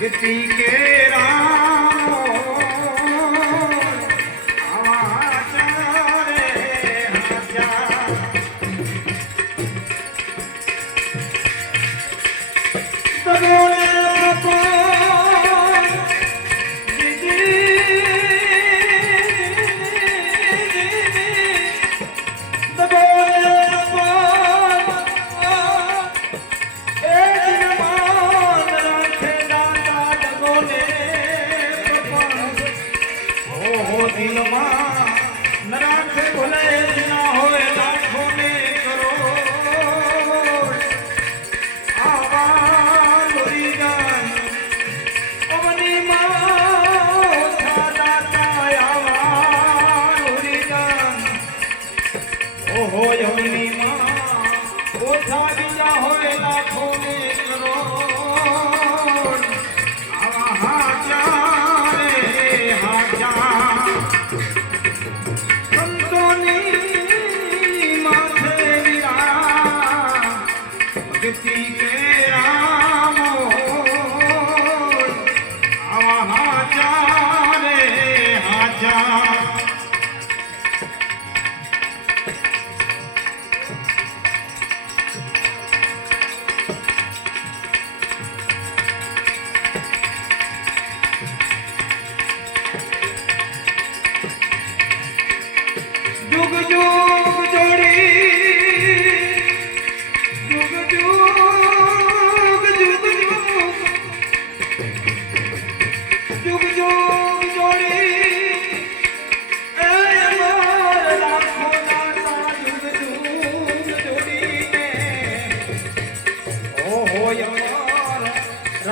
भक्ति के હોય હમની માં ઓછા બીજા હોય લાખો ને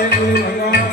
Hallelujah.